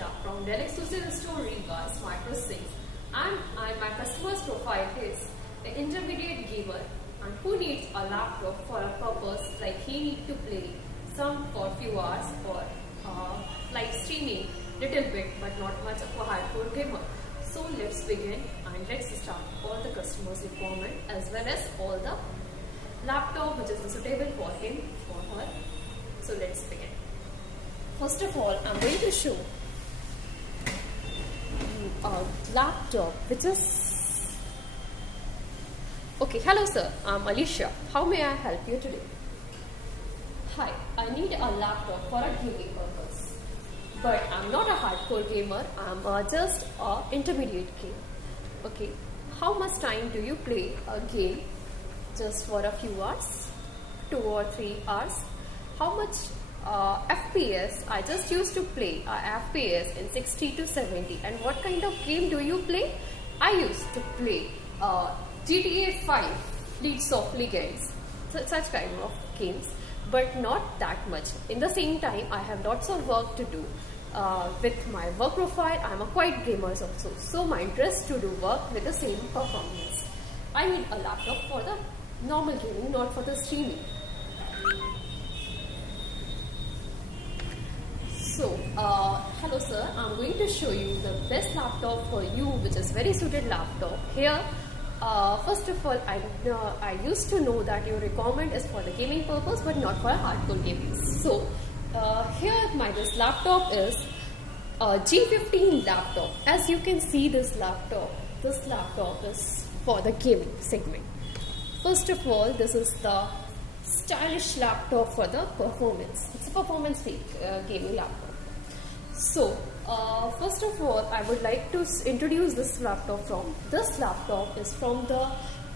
Alisha from Dell Exclusive Store Riga Smart Processing, and my customer's profile is an intermediate gamer and who needs a laptop for a purpose like he needs to play some for few hours or live streaming little bit but not much of a hardcore gamer. So let's begin and let's start all the customers' requirement as well as all the laptop which is suitable for him or her. So let's begin. First of all, I'm going to show you a laptop which is okay. Hello sir, I'm Alisha. How may I help you today? Hi, I need a laptop for a gaming purpose, but I'm not a hardcore gamer. I'm just a intermediate gamer. Okay, how much time do you play a game? Just for a few hours, 2 or 3 hours. How much FPS? I just used to play FPS in 60 to 70. And what kind of game do you play? I used to play GTA 5, Leagues of Legends, such kind of games, but not that much. In the same time, I have lots of work to do. With my work profile, I'm a quiet gamer also. So my interest to do work with the same performance. I need a laptop for the normal gaming, not for the streaming. So, hello sir, I'm going to show you the best laptop for you, which is very suited laptop. Here, first of all, I used to know that your requirement is for the gaming purpose, but not for hardcore gaming. So, here this laptop is a G15 laptop. As you can see, this laptop is for the gaming segment. First of all, this is the stylish laptop for the performance. It's a performance gaming laptop. So, first of all, I would like to introduce this laptop from. This laptop is from the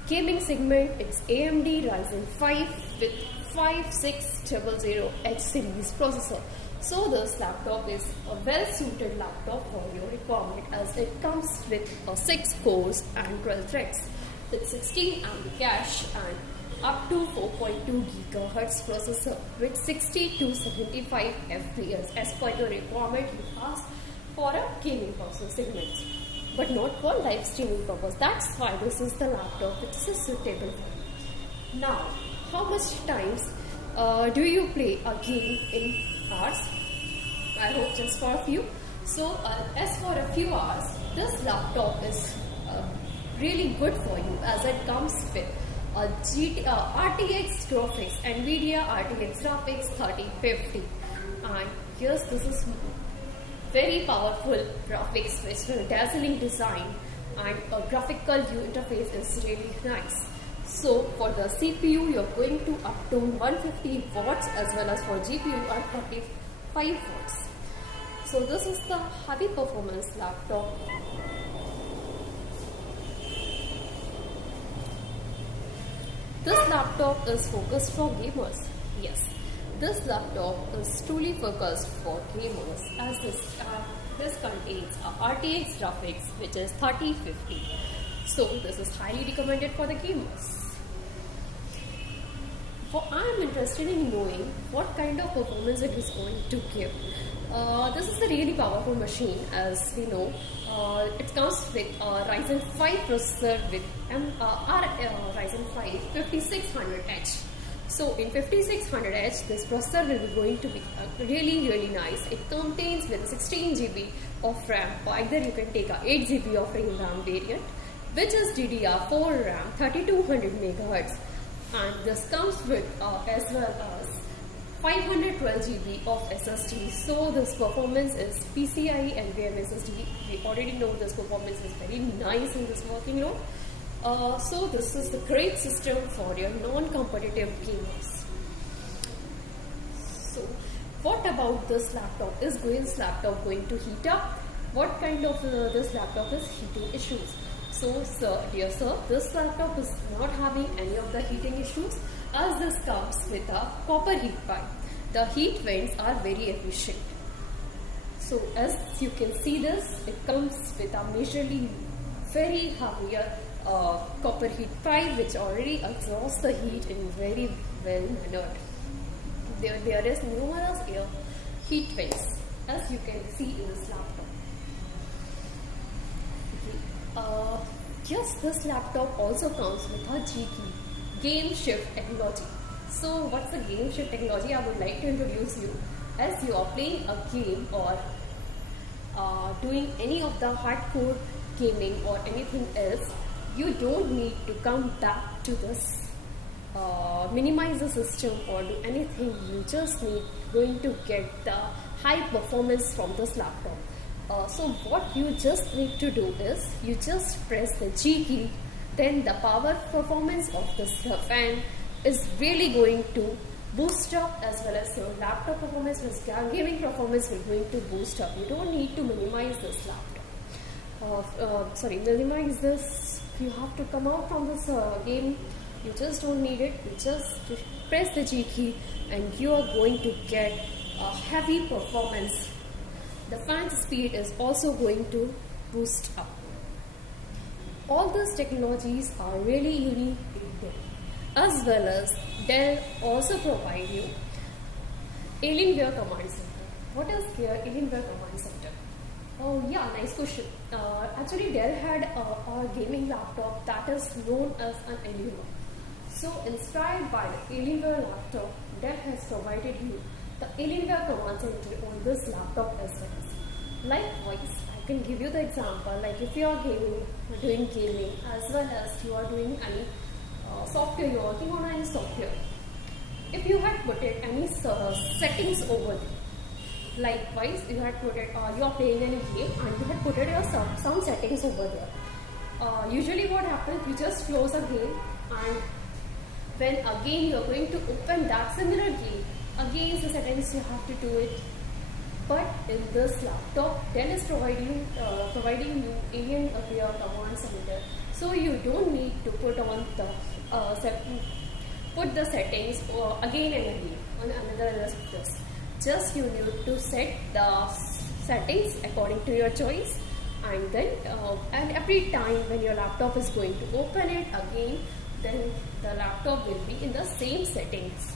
gaming segment. It's AMD Ryzen 5 with 5600H series processor. So, this laptop is a well-suited laptop for your requirement as it comes with 6 cores and 12 threads. With 16 MB cache and up to 4.2 GHz processor with 60 to 75 FPS as per your requirement you ask for a gaming purpose segment, but not for live streaming purpose. That's why this is the laptop which is suitable for you. Now, how much times do you play a game in hours? I hope just for a few. So, as for a few hours, this laptop is really good for you as it comes with RTX graphics, NVIDIA RTX graphics 3050, and yes, this is very powerful graphics with dazzling design, and a graphical interface is really nice. So for the CPU, you're going to up to 150 watts as well as for GPU at 45 watts. So this is the heavy performance laptop. This laptop is focused for gamers. Yes, this laptop is truly focused for gamers as this contains a RTX graphics which is 3050. So this is highly recommended for the gamers. I am interested in knowing what kind of performance it is going to give. This is a really powerful machine, as we know. It comes with Ryzen 5 processor with Ryzen 5 5600H. So in 5600H, this processor will be going to be really nice. It contains with 16 GB of RAM, or either you can take a 8 GB of RAM variant, which is DDR4 RAM 3200 MHz, and this comes with as well as 512 GB of SSD. So this performance is PCIe NVMe SSD. We already know this performance is very nice in this working load. So this is the great system for your non-competitive gamers. So what about this laptop? Is this laptop going to heat up? What kind of this laptop is heating issues? So sir, dear sir, this laptop is not having any of the heating issues as this comes with a copper heat pipe. The heat vents are very efficient. So as you can see this, it comes with a majorly very heavier copper heat pipe which already exhausts the heat in very well mannered. There is numerous air heat vents as you can see in this laptop. Okay. Yes, this laptop also comes with a G key, Game Shift technology. So what's the Game Shift technology? I would like to introduce you. As you are playing a game or doing any of the hardcore gaming or anything else, you don't need to come back to this, minimize the system or do anything. You just need going to get the high performance from this laptop. So what you just need to do is you just press the G key, then the power performance of this fan is really going to boost up, as well as your laptop performance, gaming performance will going to boost up. You don't need to minimize this laptop. Minimize this. You have to come out from this game. You just don't need it. You just press the G key and you are going to get a heavy performance. The fan speed is also going to boost up. All these technologies are really unique in Dell. As well as Dell also provide you Alienware Command Center. What is here Alienware Command Center? Oh yeah, nice question. Actually Dell had a gaming laptop that is known as an Alienware. So inspired by the Alienware laptop, Dell has provided you the Alienware Command Center on this laptop as well. Likewise, I can give you the example, like if you are doing gaming as well as you are doing any software, you are working on any software. If you had put it any settings over there, likewise you had put it, you are playing any game and you had put it your some settings over there. Usually what happens, you just close a game and when again you are going to open that similar game, again the settings you have to do it. But in this laptop, Dell is providing you Alienware Command Center, so you don't need to put on the put the settings again and again on another software. Just you need to set the settings according to your choice, and then and every time when your laptop is going to open it again, then the laptop will be in the same settings.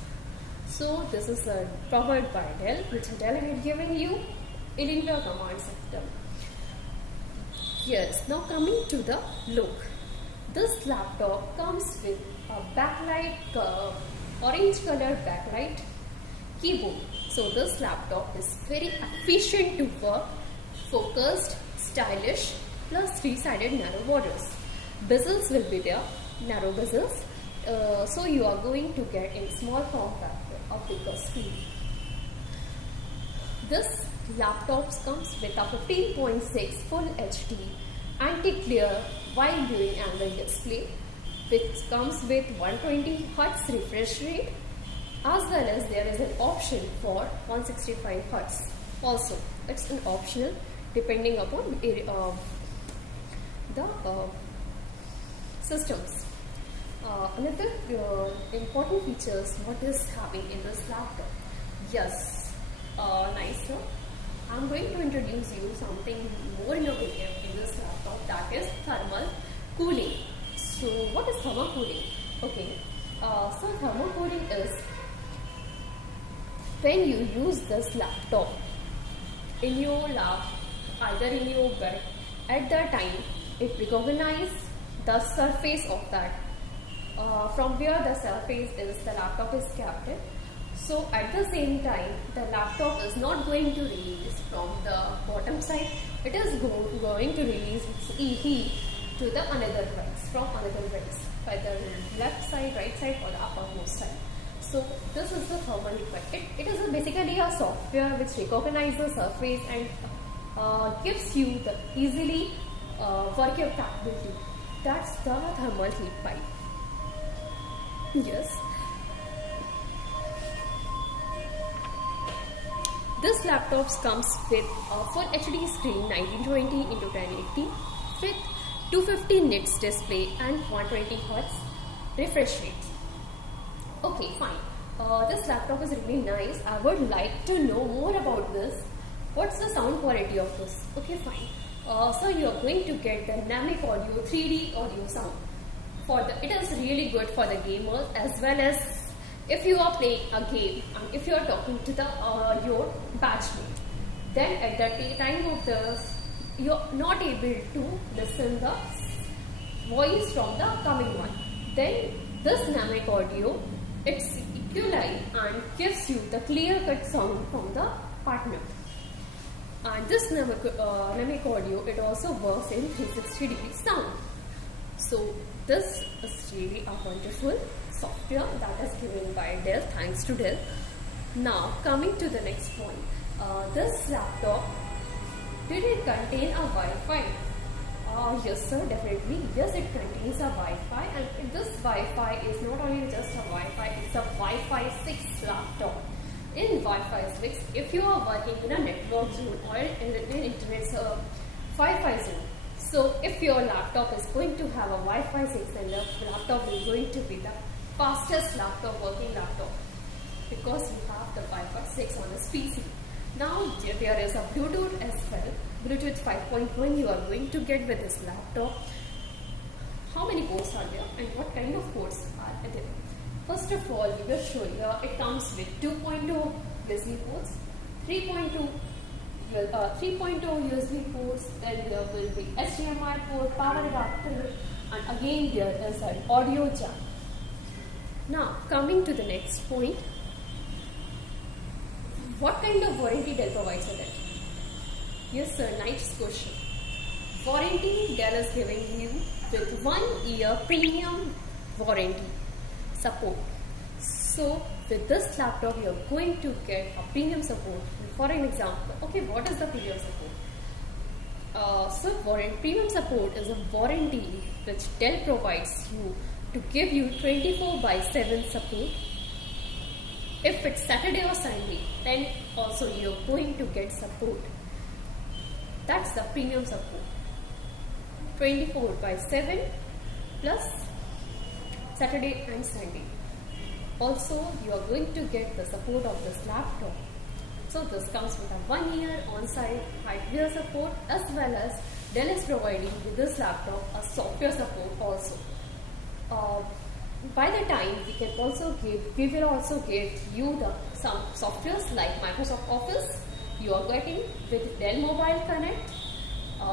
So this is powered by Dell, which Dell had given you Alienware Command Center. Yes, now coming to the look. This laptop comes with a backlight, orange color backlight keyboard. So this laptop is very efficient to work, focused, stylish, plus 3-sided narrow borders. Bezels will be there, narrow bezels. So you are going to get in small form factor a bigger screen. This laptop comes with a 15.6 Full HD anti-glare wide viewing angle display, which comes with 120 Hz refresh rate, as well as there is an option for 165 Hz. Also, it's an optional depending upon the systems. Another important features what is having in this laptop. Yes, nice sir. I'm going to introduce you something more innovative in this laptop, that is thermal cooling. So what is thermal cooling? Okay, so thermal cooling is when you use this laptop in your lab, either in your bed, at the time it recognizes the surface of that. From where the surface is, the laptop is kept. So at the same time, the laptop is not going to release from the bottom side. It is going to release heat to the another vents, from another vents, whether left side, right side, or the uppermost side. So this is the thermal effect. It is basically a software which recognizes the surface and gives you the easily work your capability. That's the thermal heat pipe. Yes. This laptop comes with a Full HD screen 1920 x 1080 with 250 nits display and 120 Hz refresh rate. Okay, fine. This laptop is really nice. I would like to know more about this. What's the sound quality of this? Okay, fine. So you are going to get dynamic audio, 3D audio sound. It is really good for the gamers, as well as if you are playing a game and if you are talking to your batchmate, then at the time of this, you're not able to listen the voice from the coming one. Then this Namek audio, it's equalize and gives you the clear cut sound from the partner. And this Namek audio, it also works in 360-degree sound. So this is really a wonderful software that is given by Dell, thanks to Dell. Now coming to the next point, this laptop, did it contain a Wi-Fi? Yes sir, definitely. Yes, it contains a Wi-Fi, and this Wi-Fi is not only just a Wi-Fi, it's a Wi-Fi 6 laptop. In Wi-Fi 6, if you are working in a network zone or in an internet Wi-Fi zone, so if your laptop is going to have a Wi-Fi 6, then the laptop is going to be the fastest laptop, working laptop, because you have the Wi-Fi 6 on this PC. Now there is a Bluetooth as well. Bluetooth 5.1 you are going to get with this laptop. How many ports are there and what kind of ports are there? First of all, we will show you it comes with 2.0 USB ports, 3.2 USB ports, then there will be HDMI port, power adapter, and again there is an audio jack. Now coming to the next point, what kind of warranty Dell provides with it? Yes sir, nice question. Warranty, Dell is giving you with 1 year premium warranty support. So with this laptop you are going to get a premium support. For an example, okay, what is the premium support? So premium support is a warranty which Dell provides you to give you 24/7 support. If it's Saturday or Sunday, then also you're going to get support. That's the premium support. 24/7 plus Saturday and Sunday. Also, you are going to get the support of this laptop. So this comes with a 1 year on-site hardware support, as well as Dell is providing with this laptop a software support also. By the time we will also give you some softwares like Microsoft Office. You are getting with Dell Mobile Connect.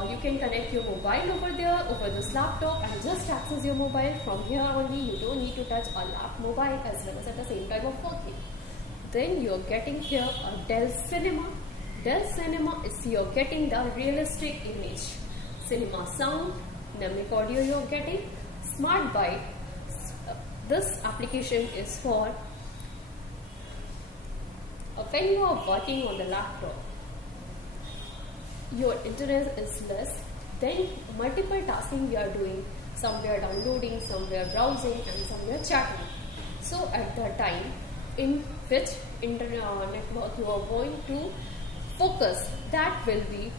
You can connect your mobile over there, over this laptop, and just access your mobile from here only. You don't need to touch a mobile as well as at the same time of working. Then you are getting here a Dell Cinema. Dell Cinema is you're getting the realistic image, cinema sound, Namek audio you are getting, Smart Byte. This application is for when you are working on the laptop, your internet is less, then multiple tasking you are doing, somewhere downloading, somewhere browsing, and somewhere chatting. So at the time in which network you are going to focus, that will be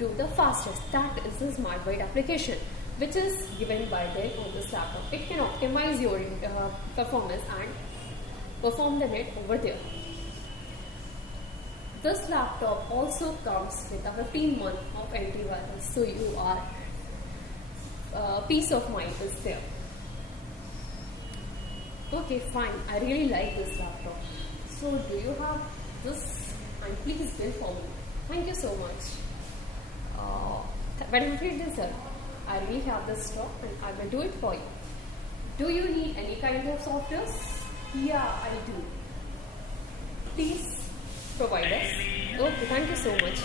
do the fastest. That is the Smart Byte application, which is given by Dell on this laptop. It can optimize your performance and perform the net over there. This laptop also comes with a 15 month of antivirus, so you are peace of mind is there. Okay, fine. I really like this laptop. So do you have this? And please bill for me. Thank you so much. But I'm afraid sir, I really have this stock and I will do it for you. Do you need any kind of softwares? Yeah, I do. Please provide us. Okay, thank you so much.